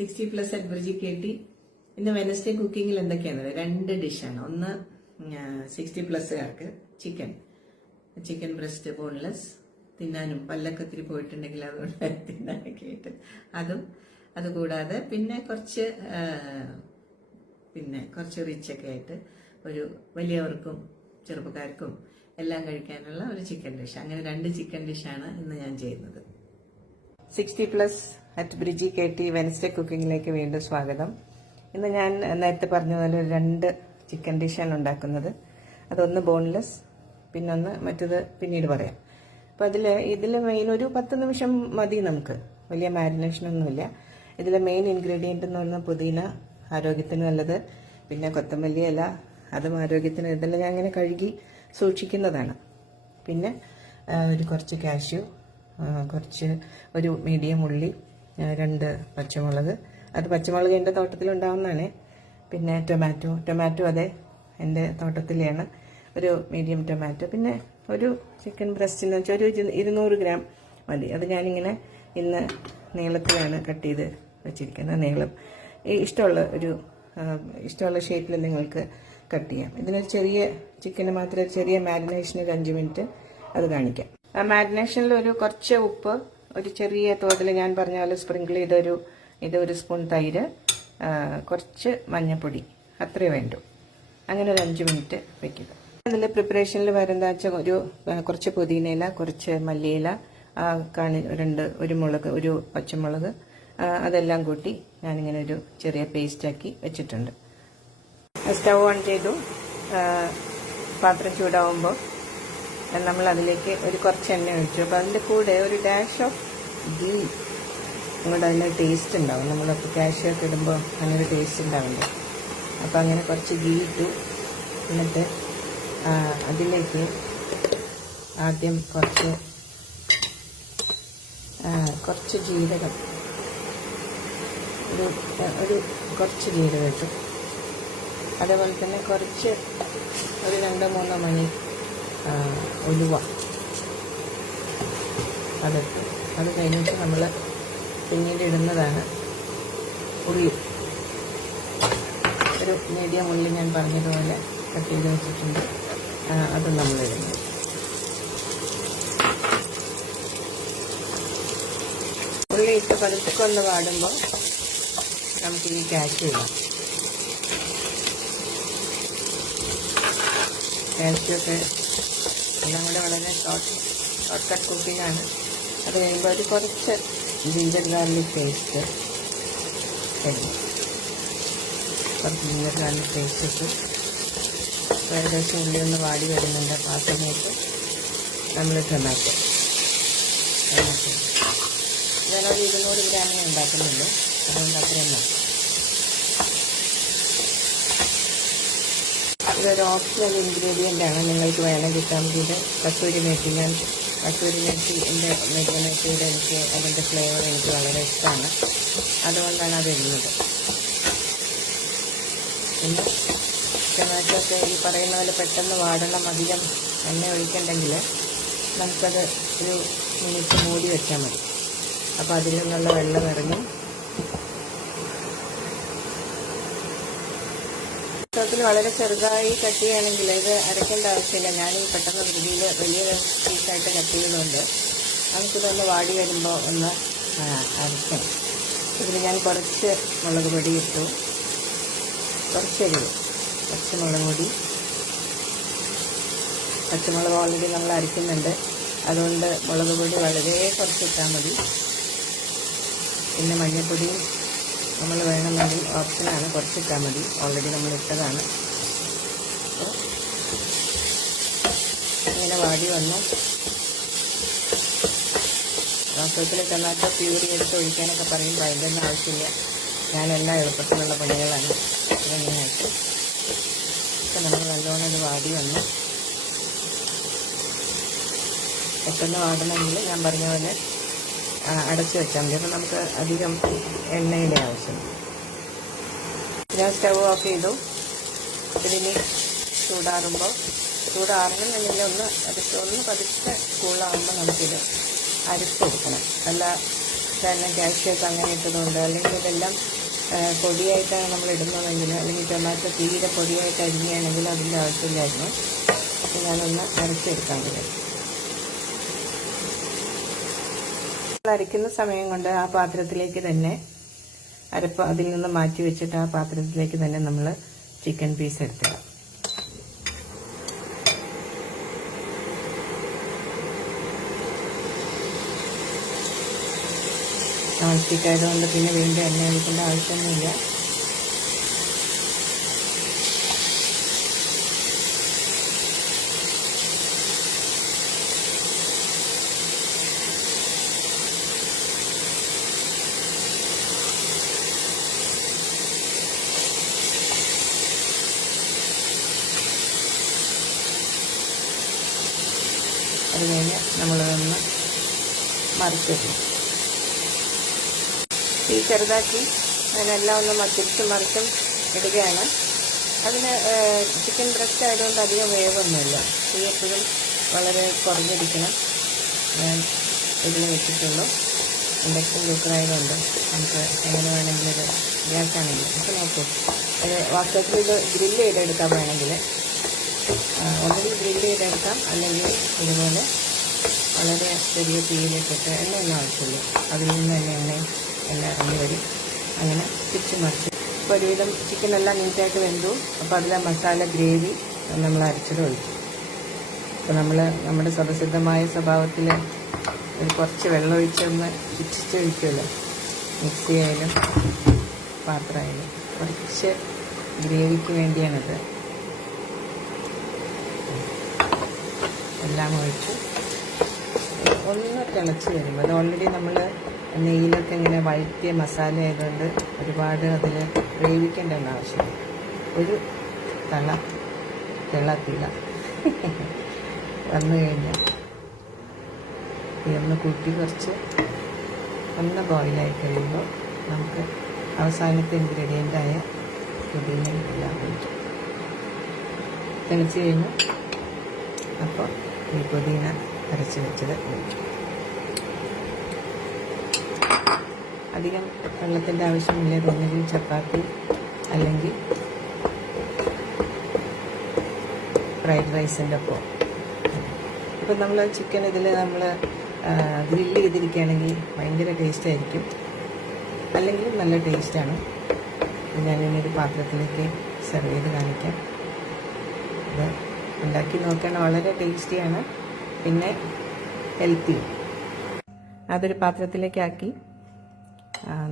60+ at Briji കേട്ടി. ഇന്ന് Wednesday കുക്കിങ്ങിൽ എന്തൊക്കെയാണ്? 2 ഡിഷാണ്. ഒന്ന് 60+കാർക്ക് ചിക്കൻ ബ്രസ്റ്റ് ബോൺലെസ്, തിന്നാനും പല്ലൊക്കെ ഒത്തിരി പോയിട്ടുണ്ടെങ്കിൽ അതുകൊണ്ട് തിന്നാനൊക്കെ ആയിട്ട് അതുകൂടാതെ പിന്നെ കുറച്ച് റിച്ചൊക്കെ ആയിട്ട് ഒരു വലിയവർക്കും ചെറുപ്പക്കാർക്കും എല്ലാം കഴിക്കാനുള്ള ഒരു ചിക്കൻ ഡിഷ്. അങ്ങനെ 2 ചിക്കൻ ഡിഷാണ് ഇന്ന് ഞാൻ ചെയ്യുന്നത്. 60+ അറ്റ് ബ്രിജി കേട്ടി വെനസ്ഡേ കുക്കിങ്ങിലേക്ക് വീണ്ടും സ്വാഗതം. ഇന്ന് ഞാൻ നേരത്തെ പറഞ്ഞ പോലെ 2 ചിക്കൻ ഡിഷാണ് ഉണ്ടാക്കുന്നത്. അതൊന്ന് ബോൺലെസ്, പിന്നൊന്ന് മറ്റത് പിന്നീട് പറയാം. അപ്പോൾ ഇതിൽ മെയിൻ ഒരു 10 നിമിഷം മതി നമുക്ക്, വലിയ മാരിനേഷനൊന്നുമില്ല. ഇതിലെ മെയിൻ ഇൻഗ്രീഡിയൻ്റ് എന്ന് പറയുന്നത് പുതിന, ആരോഗ്യത്തിന് നല്ലത്. പിന്നെ കൊത്തമല്ലി ഇല, അതും ആരോഗ്യത്തിന്. ഇതെല്ലാം ഞാൻ അങ്ങനെ കഴുകി സൂക്ഷിക്കുന്നതാണ്. പിന്നെ കുറച്ച് കാഷ്യൂ, ഒരു മീഡിയം ഉള്ളി, 2 പച്ചമുളക്. അത് പച്ചമുളക് എൻ്റെ തോട്ടത്തിലുണ്ടാവുന്നതാണ്. പിന്നെ ടൊമാറ്റോ അതെ എൻ്റെ തോട്ടത്തിലെയാണ്. ഒരു മീഡിയം ടൊമാറ്റോ. പിന്നെ ഒരു ചിക്കൻ ബ്രസ്റ്റിന് വെച്ചാൽ ഒരു 200 ഗ്രാം മതി. അത് ഞാനിങ്ങനെ ഇന്ന് നീളത്തിലാണ് കട്ട് ചെയ്ത് വെച്ചിരിക്കുന്നത്. നീളം ഇഷ്ടമുള്ള ഷേപ്പിൽ നിങ്ങൾക്ക് കട്ട് ചെയ്യാം. ഇതിനൊരു ചെറിയ ചിക്കന് മാത്രം ചെറിയ മാരിനേഷന് 5 മിനിറ്റ് അത് കാണിക്കാം. ആ മാരിനേഷനിൽ കുറച്ച് ഉപ്പ്, ഒരു ചെറിയ തോതിൽ ഞാൻ പറഞ്ഞ പോലെ സ്പ്രിങ്കിൾ ചെയ്ത ഒരു സ്പൂൺ തൈര്, കുറച്ച് മഞ്ഞൾപ്പൊടി, അത്രേ വേണ്ടൂ. അങ്ങനെ ഒരു 5 മിനിറ്റ് വെക്കുക. അതിൽ പ്രിപ്പറേഷനിൽ വരുന്ന വെച്ചാൽ കുറച്ച് പുതിനയില, കുറച്ച് മല്ലിയില, ഒരു മുളക്, ഒരു പച്ചമുളക്, അതെല്ലാം കൂട്ടി ഞാനിങ്ങനെ ഒരു ചെറിയ പേസ്റ്റാക്കി വെച്ചിട്ടുണ്ട്. സ്റ്റൗ ഓൺ ചെയ്തു. പാത്രം ചൂടാവുമ്പോൾ നമ്മൾ അതിലേക്ക് കുറച്ച് എണ്ണ ഒഴിച്ചു. അപ്പോൾ അതിൻ്റെ കൂടെ ഒരു ഡാഷ് ഓഫ് ഗീ അങ്ങോട്ട് അതിന് ടേസ്റ്റ് ഉണ്ടാവും. നമ്മളപ്പോൾ കാഷ്യൊക്കെ ഇടുമ്പോൾ അങ്ങനെ ടേസ്റ്റ് ഉണ്ടാവില്ല. അപ്പോൾ അങ്ങനെ കുറച്ച് ഗീ ഇട്ടു. എന്നിട്ട് അതിലേക്ക് ആദ്യം കുറച്ച് ജീരകം, കുറച്ച് ജീരകം ഇട്ടു. അതേപോലെ തന്നെ ഒരു 2-3 മണി ഉലുവ അതിട്ടു. അത് കഴിഞ്ഞിട്ട് നമ്മൾ പിന്നീട് ഇടുന്നതാണ് ഉള്ളി. ഒരു മീഡിയം ഉള്ളി ഞാൻ പറഞ്ഞതുപോലെ കട്ട് ചെയ്ത് വെച്ചിട്ടുണ്ട്. അത് നമ്മളിടുന്നു. ഉള്ളി ഇട്ട് പതുക്കെ ഒന്ന് വാടുമ്പോൾ നമുക്ക് ഈ കാഷ്യൂ ഇടാം. കാഷ്യൊക്കെ എല്ലാം കൂടെ വളരെ ഷോർട്ട് കട്ട് കുക്കിംഗാണ്. അത് കഴിയുമ്പോൾ കുറച്ച് ജിഞ്ചർ ഗാർലിക് പേസ്റ്റ് ഇടും. കുറച്ച് ജിഞ്ചർ ഗാർലിക് പേസ്റ്റ് ഇട്ട് ഏകദേശം ഉള്ളി ഒന്ന് വാടി വരുന്നുണ്ട്. ആ സമയത്ത് നമ്മൾ ടൊമാറ്റോ ഞാനൊരു 200 ഗ്രാമേ ഉണ്ടാക്കുന്നുള്ളൂ. അതുകൊണ്ട് അത്രയും മതി. ഇതൊരു ഓപ്ഷണൽ ഇൻഗ്രീഡിയൻ്റ് ആണ്. നിങ്ങൾക്ക് വേണം കിട്ടാമെങ്കിൽ കസൂരി മേത്തി. കസൂരി മേത്തി എൻ്റെ മെഴുകുമേത്തിയുടെ അതിൻ്റെ ഫ്ലേവർ എനിക്ക് വളരെ ഇഷ്ടമാണ്. അതുകൊണ്ടാണ് അതിടുന്നത്. പിന്നെ ടൊമാറ്റോ ഒക്കെ ഈ പറയുന്ന പോലെ പെട്ടെന്ന് വാടണം, അധികം എണ്ണ ഒഴിക്കണ്ടെങ്കിൽ നമുക്കത് ഒരു മിനിറ്റ് മൂടി വെച്ചാൽ മതി. അപ്പോൾ അതിൽ നിന്നുള്ള വെള്ളം ഇറങ്ങി ത്തിൽ വളരെ ചെറുതായി കട്ട് ചെയ്യുകയാണെങ്കിൽ ഇത് അരയ്ക്കേണ്ട ആവശ്യമില്ല. ഞാൻ ഈ പെട്ടെന്ന് വലിയ പീസായിട്ട് കട്ട് ചെയ്യുന്നുണ്ട്. നമുക്കിതൊന്ന് വാടി വരുമ്പോൾ ഒന്ന് അരയ്ക്കണം. ഇതിൽ ഞാൻ കുറച്ച് മുളക് പൊടി ഇട്ടു, കുറച്ച് മുളക് പൊടി. പച്ചമുളക് ഓൾറെഡി നമ്മൾ അരയ്ക്കുന്നുണ്ട്, അതുകൊണ്ട് മുളക് പൊടി വളരെ കുറച്ചിട്ടാൽ മതി. പിന്നെ മഞ്ഞൾപ്പൊടിയും നമ്മൾ വേണമെങ്കിൽ ഓപ്ഷനാണ്, കുറച്ചിട്ടാൽ മതി. ഓൾറെഡി നമ്മൾ ഇട്ടതാണ്. അപ്പോൾ ഇങ്ങനെ വാടി വന്നു. വാസ്തവത്തിൽ ടൊമാറ്റോ പ്യൂരി എടുത്ത് ഒഴിക്കാനൊക്കെ പറയുമ്പോൾ അതിൻ്റെ ഒന്നും ആവശ്യമില്ല. ഞാനെല്ലാം എളുപ്പത്തിലുള്ള പണികളാണ് ഇങ്ങനെയായിട്ട്. ഇപ്പം നമ്മൾ നല്ലോണം ഇത് വാടി വന്നു. പെട്ടെന്ന് വാടണമെങ്കിൽ ഞാൻ പറഞ്ഞ പോലെ അടച്ചു വെച്ചാൽ മതി. അപ്പം നമുക്ക് അധികം എണ്ണയുടെ ആവശ്യം. ഞാൻ സ്റ്റവ് ഓഫ് ചെയ്തു. ഇതിനി ചൂടാറണമെന്നില്ല, ഒന്ന് പതുക്കെ കൂളാകുമ്പോൾ നമുക്കിത് അരച്ചെടുക്കണം. അല്ല കാരണം കാഷ്യൊക്കെ അങ്ങനെ ഇട്ടതുകൊണ്ട്. അല്ലെങ്കിൽ ഇതെല്ലാം പൊടിയായിട്ടാണ് നമ്മൾ ഇടുന്നതെങ്കിൽ, അല്ലെങ്കിൽ ടൊമാറ്റോ തീരെ പൊടിയായിട്ട് അരിഞ്ഞാണെങ്കിൽ അതിൻ്റെ ആവശ്യമില്ലായിരുന്നു. അപ്പോൾ ഞാനൊന്ന് അരച്ചെടുക്കാൻ കഴിയും. അരയ്ക്കുന്ന സമയം കൊണ്ട് ആ പാത്രത്തിലേക്ക് തന്നെ അരപ്പ് അതിൽ നിന്ന് മാറ്റി വെച്ചിട്ട് ആ പാത്രത്തിലേക്ക് തന്നെ നമ്മൾ ചിക്കൻ പീസ് എടുത്തിടാം. നോൺ സ്റ്റിക്ക് ആയതുകൊണ്ട് പിന്നെ വീണ്ടും എണ്ണ ഒഴിക്കേണ്ട ആവശ്യമൊന്നുമില്ല. അത് കഴിഞ്ഞ് നമ്മളതൊന്ന് മറിച്ചിടും. തീ ചെറുതാക്കി അതിനെല്ലാം ഒന്ന് തിരിച്ചും മറിച്ചും ഇടുകയാണ്. അതിന് ചിക്കൻ ബ്രസ്റ്റ് ആയതുകൊണ്ട് അധികം വേവൊന്നുമില്ല. തീ എപ്പോഴും വളരെ കുറഞ്ഞിരിക്കണം. ഞാൻ ഇതിൽ വെച്ചിട്ടുള്ളൂ. ഇൻഡക്ഷൻ കുക്കറായതുകൊണ്ട് നമുക്ക് എങ്ങനെ വേണമെങ്കിലും ഇത് ഗ്യാസാണെങ്കിൽ. അപ്പോൾ നോക്കൂ, അത് വാസ്തവത്തിൽ ഇത് ഗ്രില്ല് ചെയ്തെടുക്കാൻ വേണമെങ്കിൽ ഒന്നുകിൽ ഗ്രില്ല് ചെയ്തെടുക്കാം, അല്ലെങ്കിൽ ഇതുപോലെ വളരെ ചെറിയ തീയിലിട്ടിട്ട് എണ്ണയൊന്നും ആവശ്യമില്ല. അതിൽ നിന്ന് തന്നെ എല്ലാം ഇറങ്ങി വരും. അങ്ങനെ തിരിച്ച് മറിച്ച് ഇപ്പോൾ ഒരുവിധം ചിക്കനെല്ലാം നീറ്റായിട്ട് വെന്തു. അപ്പോൾ അതിലെ മസാല ഗ്രേവി നമ്മൾ അരച്ചത് ഒഴിച്ചു. അപ്പോൾ നമ്മുടെ സ്വതസിദ്ധമായ സ്വഭാവത്തിൽ കുറച്ച് വെള്ളം ഒഴിച്ചൊന്ന് ചുറ്റിച്ച് ഒഴിക്കുമല്ലോ. മിക്സി ആയാലും പാത്രമായാലും കുറച്ച് ഗ്രേവിക്ക് വേണ്ടിയാണത്. എല്ലാം ഒഴിച്ചു ഒന്ന് തിളച്ച് വരുമ്പോൾ, അത് ഓൾറെഡി നമ്മൾ നെയ്യിലൊക്കെ ഇങ്ങനെ വഴറ്റിയ മസാല ആയതുകൊണ്ട് ഒരുപാട് അതിൽ വേവിക്കേണ്ട ആവശ്യമില്ല. ഒരു തിള വന്നു കഴിഞ്ഞാൽ തീർന്ന് കൂട്ടി കുറച്ച് ഒന്ന് ബോയിലായി കഴിയുമ്പോൾ നമുക്ക് അവസാനത്തെ ഇൻഗ്രീഡിയൻ്റായ പുതിന എല്ലാം ഒഴിക്കും. തിളച്ച് കഴിഞ്ഞു. അപ്പോൾ ഈ പുതിന അരച്ച് വെച്ചത് ഒഴിക്കും. അധികം വെള്ളത്തിൻ്റെ ആവശ്യമില്ല. ഒന്നുകിൽ ചപ്പാത്തി അല്ലെങ്കിൽ ഫ്രൈഡ് റൈസിൻ്റെ ഒപ്പം. ഇപ്പം നമ്മൾ ചിക്കൻ ഇതിൽ നമ്മൾ ഗ്രില്ല് ചെയ്തിരിക്കുകയാണെങ്കിൽ ഭയങ്കര ടേസ്റ്റായിരിക്കും, അല്ലെങ്കിൽ നല്ല ടേസ്റ്റാണ്. ഞാനിതൊരു പാത്രത്തിലേക്ക് സെർവ് ചെയ്ത് കാണിക്കാം. ഇത് ഉണ്ടാക്കി നോക്കാൻ വളരെ ടേസ്റ്റിയാണ്, പിന്നെ ഹെൽത്തിയും. അതൊരു പാത്രത്തിലേക്കാക്കി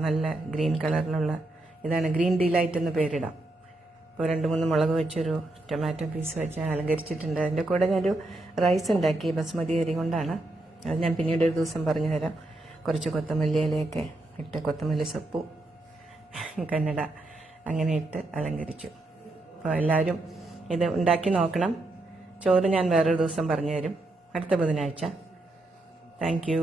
നല്ല ഗ്രീൻ കളറിലുള്ള ഇതാണ് ഗ്രീൻ ഡിലൈറ്റ് എന്ന് പേരിടാം. ഇപ്പോൾ 2-3 മുളക് വെച്ചൊരു ടൊമാറ്റോ പീസ് വെച്ച് അലങ്കരിച്ചിട്ടുണ്ട്. അതിൻ്റെ കൂടെ ഞാനൊരു റൈസ് ഉണ്ടാക്കി, ബസ്മതി അരി കൊണ്ടാണ്. അത് ഞാൻ പിന്നീട് ഒരു ദിവസം പറഞ്ഞു തരാം. കുറച്ച് കൊത്തമല്ലി ഇലയൊക്കെ ഇട്ട്, കൊത്തമല്ലി സപ്പു കന്നഡ അങ്ങനെ ഇട്ട് അലങ്കരിച്ചു. അപ്പോൾ എല്ലാവരും ഇത് ഉണ്ടാക്കി നോക്കണം. ചോറ് ഞാൻ വേറൊരു ദിവസം പറഞ്ഞു തരും, അടുത്ത ബുധനാഴ്ച. Thank you.